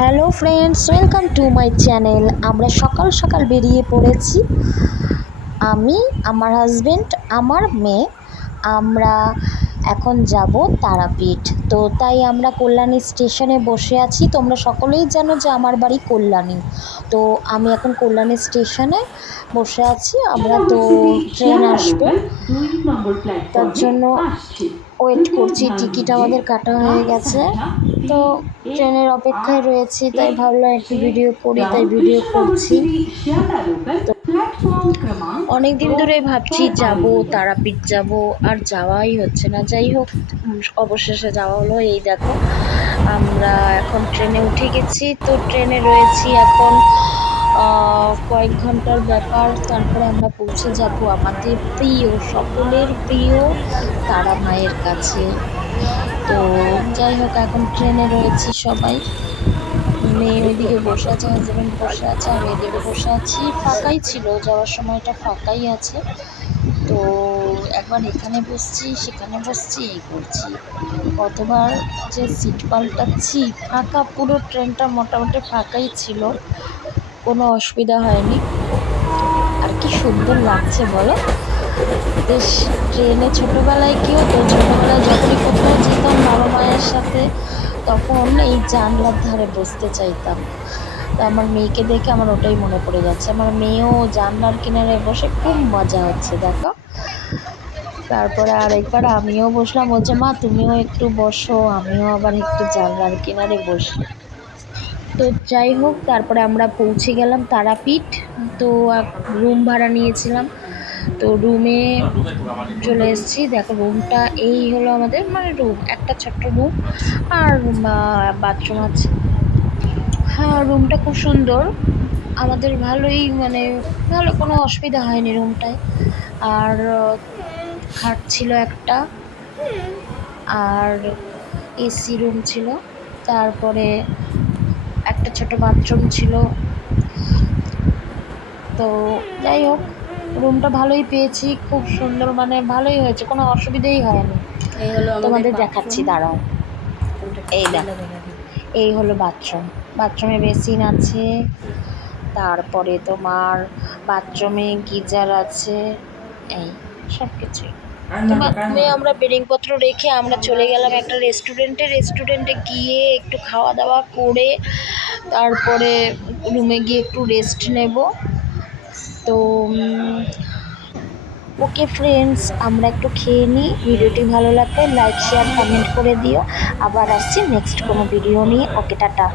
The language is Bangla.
Hello friends, welcome to my channel. আমরা সকাল সকাল বেরিয়ে পড়েছি। আমি, আমার হাজবেন্ড, আমার মেয়ে। আমরা এখন যাব তারাপীঠ। তো তাই আমরা কল্যাণী স্টেশনে বসে আছি। তোমরা সকলেই জানো যে আমার বাড়ি কল্যাণী। তো আমি এখন কল্যাণী স্টেশনে বসে আছি। আমরা তো ট্রেন আসবে, তার জন্য ওয়েট করছি। টিকিট আমাদের কাটা হয়ে গেছে, তো ট্রেনের অপেক্ষায় রয়েছি। তাই ভাবলাম একটু ভিডিও করি, তাই ভিডিও করছি। অনেক দিন ধরে ভাবছি যাব, তারাপীঠ যাব, আর যাওয়াই হচ্ছে না। যাই হোক, অবশেষে যাওয়া হলো। এই দেখো, আমরা এখন ট্রেনে উঠে গেছি। তো ট্রেনে রয়েছি এখন কয়েক ঘন্টার ব্যাপার। তারপরে আমরা পৌঁছে যাব আমাদের প্রিয়, সকলের প্রিয় তারা মায়ের কাছে। তো যাই হোক, এখন ট্রেনে রয়েছি সবাই। মেয়ে ওইদিকে বসে আছে, হাজব্যান্ড বসে আছে, আমি এদিকে বসে আছি। ফাঁকাই ছিল, যাওয়ার সময়টা ফাঁকাই আছে। তো একবার এখানে বসছি, সেখানে বসছি, এই করছি। কতবার যে সিট পাল্টাচ্ছি। ফাঁকা, পুরো ট্রেনটা মোটামুটি ফাঁকাই ছিল, কোনো অসুবিধা হয়নি। আর কি সুন্দর লাগছে বলো। বেশ, ট্রেনে ছোটোবেলায় কী হতো, ছোটোবেলায় যখনই কোথাও যেতাম বাবা মায়ের সাথে, তখন এই জানলার ধারে বসতে চাইতাম। তো আমার মেয়েকে দেখে আমার ওটাই মনে পড়ে যাচ্ছে। আমার মেয়েও জানলার কিনারে বসে খুব মজা হচ্ছে, দেখো। তারপরে আরেকবার আমিও বসলাম, বলছে মা তুমিও একটু বসো, আমিও আবার একটু জানলার কিনারে বসি। তো যাই হোক, তারপরে আমরা পৌঁছে গেলাম তারাপীঠ। তো রুম ভাড়া নিয়েছিলাম, তো রুমে চলে এসেছি। দেখো, রুমটা এই হলো আমাদের, মানে রুম, একটা ছোট্ট রুম, আর বাথরুম আছে। হ্যাঁ, রুমটা খুব সুন্দর, আমাদের ভালোই, মানে ভালো, কোনো অসুবিধা হয়নি রুমটায়। আর খাট ছিল একটা, আর এসি রুম ছিল। তারপরে একটা ছোট বাথরুম ছিল। তো যাই হোক, রুমটা ভালোই পেয়েছি, খুব সুন্দর, মানে ভালোই হয়েছে, কোনো অসুবিধাই হয়নি। এই হলো তোমাদের দেখাচ্ছি, দাঁড়াও। এই দেখো, এই হলো বাথরুম। বাথরুমে বেসিন আছে, তারপরে তোমার বাথরুমে গিজার আছে, এই সব কিছুই। বাথরুমে আমরা বেডিংপত্র রেখে আমরা চলে গেলাম একটা রেস্টুরেন্টে গিয়ে একটু খাওয়া দাওয়া করে তারপরে রুমে গিয়ে একটু রেস্ট নেব। তো ওকে ফ্রেন্ডস, আমরা একটু খেয়ে নিই। ভিডিওটি ভালো লাগলে লাইক, শেয়ার, কমেন্ট করে দিও। আবার আসছি নেক্সট কোনো ভিডিও নিয়ে। ওকে, টাটা।